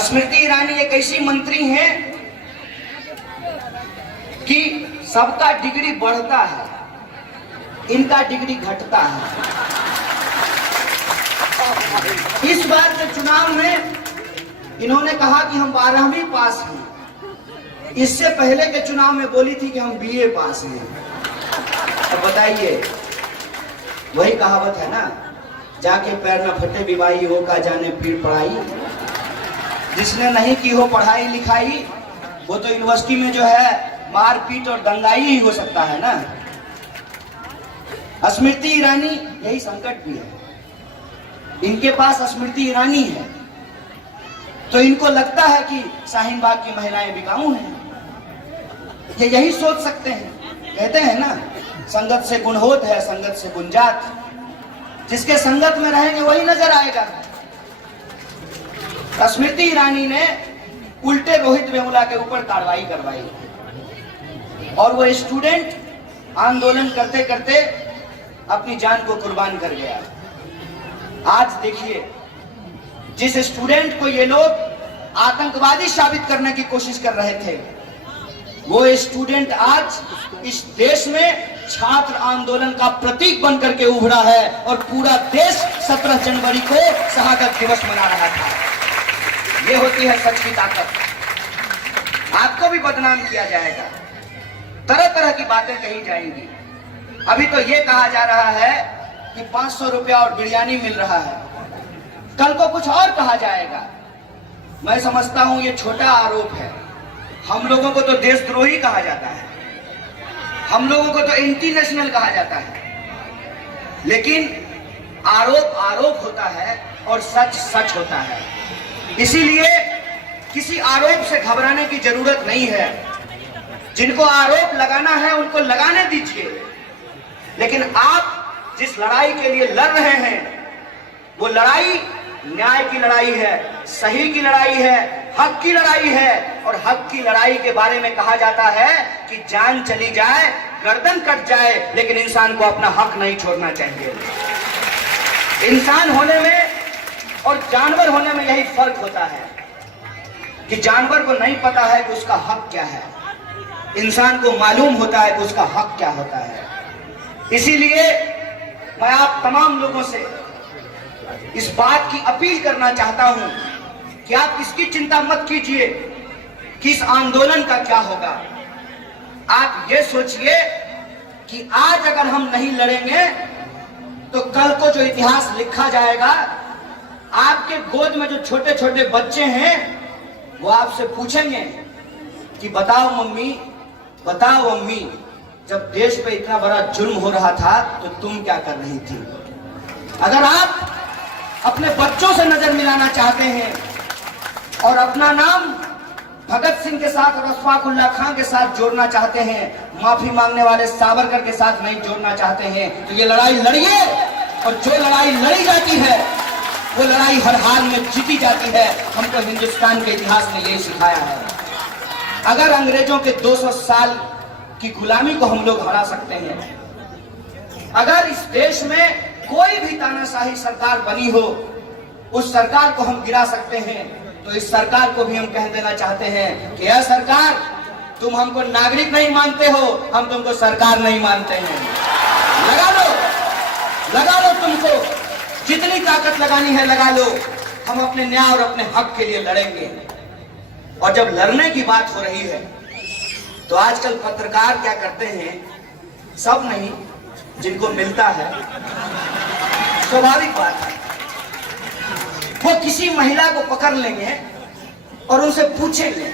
स्मृति ईरानी एक ऐसी मंत्री हैं कि सबका डिग्री बढ़ता है, इनका डिग्री घटता है। इस बार के चुनाव में इन्होंने कहा कि हम 12वीं पास हैं। इससे पहले के चुनाव में बोली थी कि हम बीए पास हैं। अब बताइए, वही कहावत है ना, जाके पैर न फटे विवाही हो का जाने पीर पढ़ाई। जिसने नहीं की हो पढ़ाई लिखाई वो तो यूनिवर्सिटी में जो है मारपीट और दंगाई ही हो सकता है ना। स्मृति ईरानी यही संकट भी है, इनके पास स्मृति ईरानी है तो इनको लगता है कि शाहीन बाग की महिलाएं बिकाऊ हैं। ये यही सोच सकते हैं। कहते हैं ना, संगत से गुण होत है, संगत से गुण जात। जिसके संगत में रहेंगे वही नजर आएगा। स्मृति ईरानी ने उल्टे रोहित वेमुला के ऊपर कार्रवाई करवाई और वो स्टूडेंट आंदोलन करते करते अपनी जान को कुर्बान कर गया। आज देखिए, जिस स्टूडेंट को ये लोग आतंकवादी साबित करने की कोशिश कर रहे थे, वो स्टूडेंट आज इस देश में छात्र आंदोलन का प्रतीक बनकर के उभरा है और पूरा देश 17 जनवरी को शहादत दिवस मना रहा था। ये होती है सच की ताकत। आपको भी बदनाम किया जाएगा, तरह तरह की बातें कही जाएंगी। अभी तो ये कहा जा रहा है कि 500 रुपया और बिरयानी मिल रहा है, कल को कुछ और कहा जाएगा। मैं समझता हूं ये छोटा आरोप है। हम लोगों को तो देशद्रोही कहा जाता है, हम लोगों को तो एंटी नेशनल कहा जाता है, लेकिन आरोप आरोप होता है और सच सच होता है। इसीलिए किसी आरोप से घबराने की जरूरत नहीं है। जिनको आरोप लगाना है उनको लगाने दीजिए, लेकिन आप जिस लड़ाई के लिए लड़ रहे हैं वो लड़ाई न्याय की लड़ाई है, सही की लड़ाई है, हक की लड़ाई है। और हक की लड़ाई के बारे में कहा जाता है कि जान चली जाए, गर्दन कट जाए, लेकिन इंसान को अपना हक नहीं छोड़ना चाहिए। इंसान होने में और जानवर होने में यही फर्क होता है कि जानवर को नहीं पता है कि उसका हक क्या है, इंसान को मालूम होता है कि उसका हक क्या होता है। इसीलिए मैं आप तमाम लोगों से इस बात की अपील करना चाहता हूं कि आप इसकी चिंता मत कीजिए कि इस आंदोलन का क्या होगा। आप ये सोचिए कि आज अगर हम नहीं लड़ेंगे तो कल को जो इतिहास लिखा जाएगा, आपके गोद में जो छोटे छोटे बच्चे हैं वो आपसे पूछेंगे कि बताओ मम्मी, बताओ अम्मी, जब देश पे इतना बड़ा जुल्म हो रहा था तो तुम क्या कर रही थी। अगर आप अपने बच्चों से नजर मिलाना चाहते हैं और अपना नाम भगत सिंह के साथ और अशफाकुल्लाह खां के साथ जोड़ना चाहते हैं, माफी मांगने वाले सावरकर के साथ नहीं जोड़ना चाहते हैं, तो ये लड़ाई लड़िए। और जो लड़ाई लड़ी जाती है वो लड़ाई हर हाल में जीती जाती है। हमको हिंदुस्तान के इतिहास ने यही सिखाया है। अगर अंग्रेजों के 200 साल की गुलामी को हम लोग हरा सकते हैं, अगर इस देश में कोई भी तानाशाही सरकार बनी हो, उस सरकार को हम गिरा सकते हैं, तो इस सरकार को भी हम कह देना चाहते हैं कि यह सरकार, तुम हमको नागरिक नहीं मानते हो, हम तुमको सरकार नहीं मानते हैं। लगा लो, लगा लो, तुमको जितनी ताकत लगानी है लगा लो। हम अपने न्याय और अपने हक के लिए लड़ेंगे। और जब लड़ने की बात हो रही है तो आजकल पत्रकार क्या करते हैं, सब नहीं, जिनको मिलता है, स्वाभाविक बात है, वो किसी महिला को पकड़ लेंगे और उनसे पूछेंगे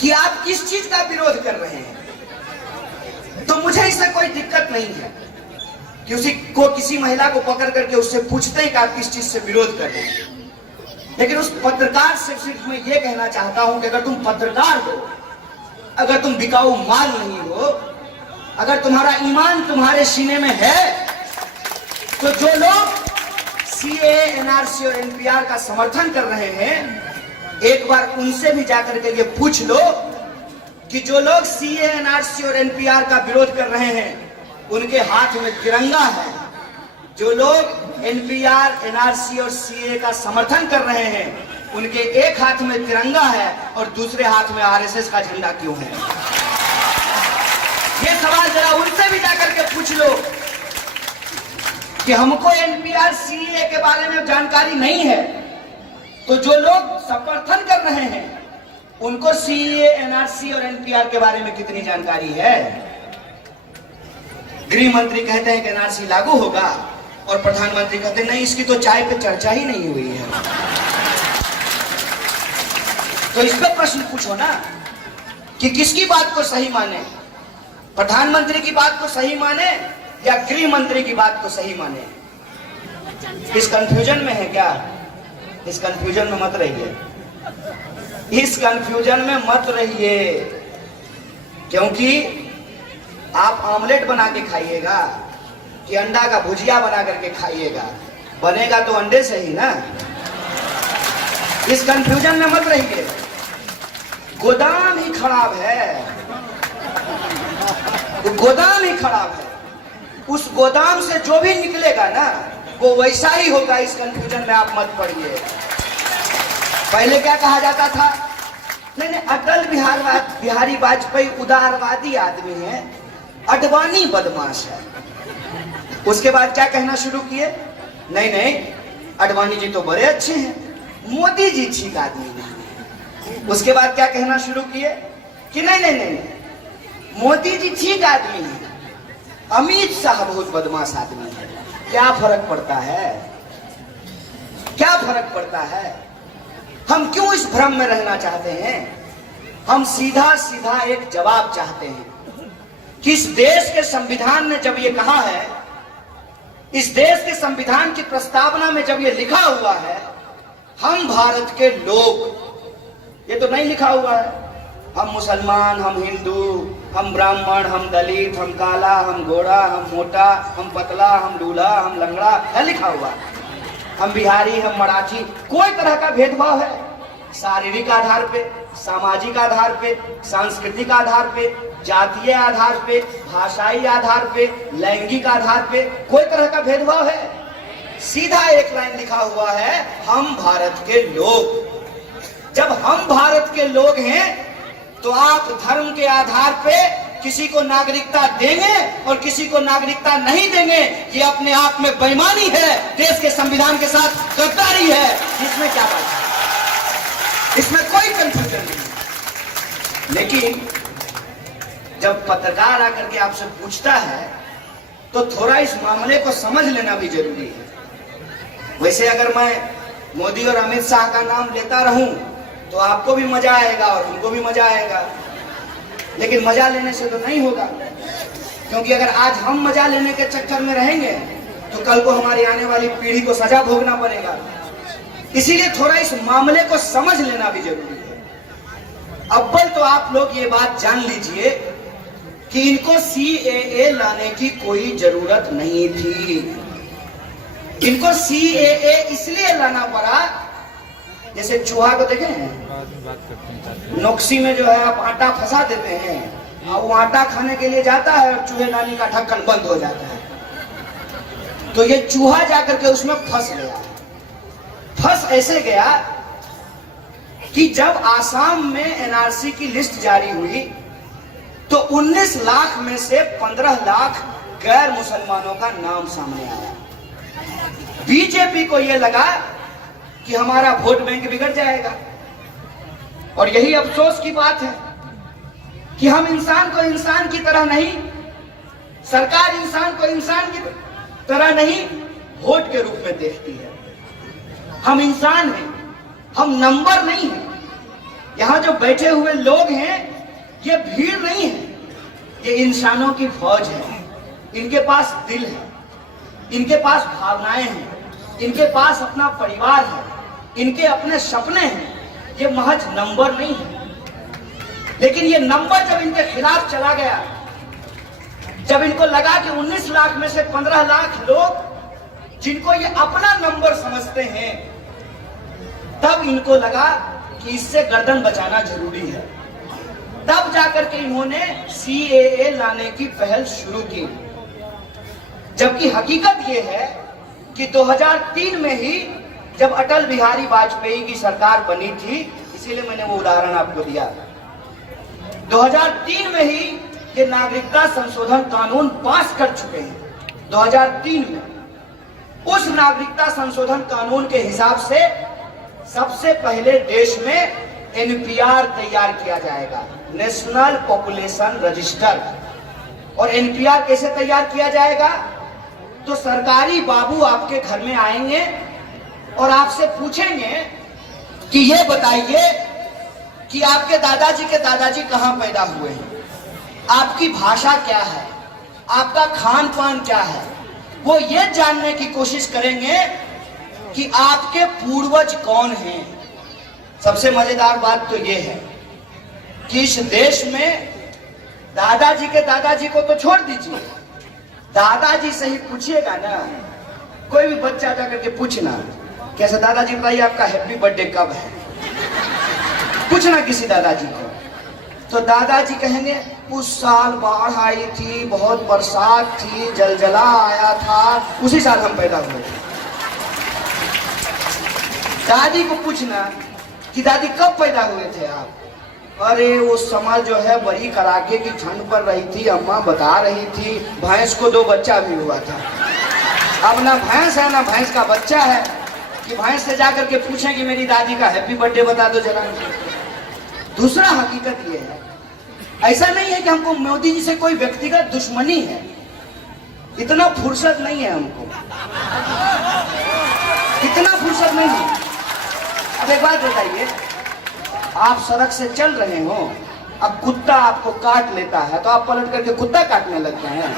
कि आप किस चीज का विरोध कर रहे हैं। तो मुझे इससे कोई दिक्कत नहीं है कि किसी महिला को पकड़ करके उससे पूछते हैं कि आप किस चीज से विरोध कर रहे हैं, लेकिन उस पत्रकार से सिर्फ मैं ये कहना चाहता हूं कि अगर तुम पत्रकार हो, अगर तुम बिकाऊ माल नहीं हो, अगर तुम्हारा ईमान तुम्हारे सीने में है, तो जो लोग सीएए, एनआरसी और एनपीआर का समर्थन कर रहे हैं, एक बार उनसे भी जाकर के ये पूछ लो कि जो लोग सीएए, एनआरसी और एनपीआर का विरोध कर रहे हैं उनके हाथ में तिरंगा है। जो लोग एनपीआर, एनआरसी और सीएए का समर्थन कर रहे हैं उनके एक हाथ में तिरंगा है और दूसरे हाथ में आरएसएस का झंडा क्यों है? ये सवाल जरा उनसे भी जाकर के पूछ लो कि हमको एनपीआर सीए के बारे में जानकारी नहीं है, तो जो लोग समर्थन कर रहे हैं उनको सीए, एनआरसी और एनपीआर के बारे में कितनी जानकारी है? गृह मंत्री कहते हैं कि एनआरसी लागू होगा और प्रधानमंत्री कहते हैं नहीं, इसकी तो चाय पे चर्चा ही नहीं हुई है। तो इस पर प्रश्न पूछो ना कि किसकी बात को सही माने, प्रधानमंत्री की बात को सही माने या गृह मंत्री की बात को सही माने? इस कंफ्यूजन में है क्या? इस कंफ्यूजन में मत रहिए, इस कंफ्यूजन में मत रहिए, क्योंकि आप ऑमलेट बना के खाइएगा कि अंडा का भुजिया बना करके खाइएगा, बनेगा तो अंडे से ही ना। इस कंफ्यूजन में मत रहिए। गोदाम ही खराब है, गोदाम ही खराब है। उस गोदाम से जो भी निकलेगा ना वो वैसा ही होगा। इस कंफ्यूजन में आप मत पड़िए। पहले क्या कहा जाता था? नहीं, अटल बिहारी वाजपेयी उदारवादी आदमी है, अडवाणी बदमाश है। उसके बाद क्या कहना शुरू किए? नहीं, अडवाणी जी तो बड़े अच्छे हैं, मोदी जी ठीक आदमी नहीं। उसके बाद क्या कहना शुरू किए कि नहीं, मोदी जी ठीक आदमी है, अमित शाह बहुत बदमाश आदमी है। क्या फर्क पड़ता है? क्या फर्क पड़ता है? हम क्यों इस भ्रम में रहना चाहते हैं? हम सीधा सीधा एक जवाब चाहते हैं कि इस देश के संविधान ने जब ये कहा है, इस देश के संविधान की प्रस्तावना में जब ये लिखा हुआ है हम भारत के लोग, ये तो नहीं लिखा हुआ है हम मुसलमान, हम हिंदू, हम ब्राह्मण, हम दलित, हम काला, हम गोरा, हम मोटा, हम पतला, हम लूला, हम लंगड़ा, है लिखा हुआ। हम बिहारी, हम मराठी, कोई तरह का भेदभाव है शारीरिक आधार पे, सामाजिक आधार पे, सांस्कृतिक आधार पे, जातीय आधार पे, भाषाई आधार पे, लैंगिक आधार पे कोई तरह का भेदभाव है? सीधा एक लाइन लिखा हुआ है, हम भारत के लोग। जब हम भारत के लोग हैं तो आप धर्म के आधार पे किसी को नागरिकता देंगे और किसी को नागरिकता नहीं देंगे, ये अपने आप में बेईमानी है, देश के संविधान के साथ गद्दारी है। इसमें क्या बात है? इसमें कोई कंफ्यूजन नहीं। लेकिन जब पत्रकार आकर के आपसे पूछता है तो थोड़ा इस मामले को समझ लेना भी जरूरी है। वैसे अगर मैं मोदी और अमित शाह का नाम लेता रहूं तो आपको भी मजा आएगा और हमको भी मजा आएगा, लेकिन मजा लेने से तो नहीं होगा, क्योंकि अगर आज हम मजा लेने के चक्कर में रहेंगे तो कल को हमारी आने वाली पीढ़ी को सजा भोगना पड़ेगा। इसीलिए थोड़ा इस मामले को समझ लेना भी जरूरी है। अव्वल तो आप लोग ये बात जान लीजिए कि इनको सीएए लाने की कोई जरूरत नहीं थी। इनको सीएए इसलिए लाना पड़ा, जैसे चूहा को देखे हैं नोक्सी में जो है आप आटा फंसा देते हैं और वो आटा खाने के लिए जाता है और चूहेदानी का ढक्कन बंद हो जाता है, तो ये चूहा जाकर के उसमें फंस गया। फंस ऐसे गया कि जब आसाम में एनआरसी की लिस्ट जारी हुई तो 19 लाख में से 15 लाख गैर मुसलमानों का नाम सामने आया। बीजेपी को यह लगा कि हमारा वोट बैंक बिगड़ जाएगा, और यही अफसोस की बात है कि हम इंसान को इंसान की तरह नहीं, सरकार इंसान को इंसान की तरह नहीं वोट के रूप में देखती है। हम इंसान हैं, हम नंबर नहीं हैं। यहां जो बैठे हुए लोग हैं ये भीड़ नहीं है, ये इंसानों की फौज है। इनके पास दिल है, इनके पास भावनाएं हैं, इनके पास अपना परिवार है, इनके अपने सपने हैं। ये महज नंबर नहीं है। लेकिन ये नंबर जब इनके खिलाफ चला गया, जब इनको लगा कि 19 लाख में से 15 लाख लोग जिनको ये अपना नंबर समझते हैं, तब इनको लगा कि इससे गर्दन बचाना जरूरी है। तब जाकर के इन्होंने सीएए लाने की पहल शुरू की। जबकि हकीकत ये है कि 2003 में ही जब अटल बिहारी वाजपेयी की सरकार बनी थी, इसीलिए मैंने वो उदाहरण आपको दिया। 2003 में ही ये नागरिकता संशोधन कानून पास कर चुके हैं। 2003 में उस नागरिकता संशोधन कानून के हिसाब से सबसे पहले देश में एनपीआर तैयार किया जाएगा, नेशनल पॉपुलेशन रजिस्टर। और एनपीआर कैसे तैयार किया जाएगा? तो सरकारी बाबू आपके घर में आएंगे और आपसे पूछेंगे कि ये बताइए कि आपके दादाजी कहां पैदा हुए हैं, आपकी भाषा क्या है, आपका खान पान क्या है। वो ये जानने की कोशिश करेंगे कि आपके पूर्वज कौन हैं। सबसे मजेदार बात तो ये है कि इस देश में दादाजी को तो छोड़ दीजिए, दादाजी से ही पूछिएगा ना। कोई भी बच्चा जाकर के पूछना, कैसे दादाजी बताइए आपका हैप्पी बर्थडे कब है, पूछना किसी दादाजी को, तो दादाजी कहेंगे उस साल बाढ़ आई थी, बहुत बरसात थी, जलजला आया था, उसी साल हम पैदा हुए थे। दादी को पूछना कि दादी कब पैदा हुए थे आप, अरे उस समय जो है बड़ी कड़ाके की ठंड पड़ रही थी, अम्मा बता रही थी, भैंस को 2 बच्चा भी हुआ था। अब ना भैंस है ना भैंस का बच्चा है कि भैंस से जाकर के पूछें कि मेरी दादी का हैप्पी बर्थडे बता दो जरा। दूसरा हकीकत ये है, ऐसा नहीं है कि हमको मोदी जी से कोई व्यक्तिगत दुश्मनी है, इतना फुर्सत नहीं है हमको, इतना फुर्सत नहीं है। अब एक बात बताइए, आप सड़क से चल रहे हो, अब कुत्ता आपको काट लेता है तो आप पलट करके कुत्ता काटने लगते हैं?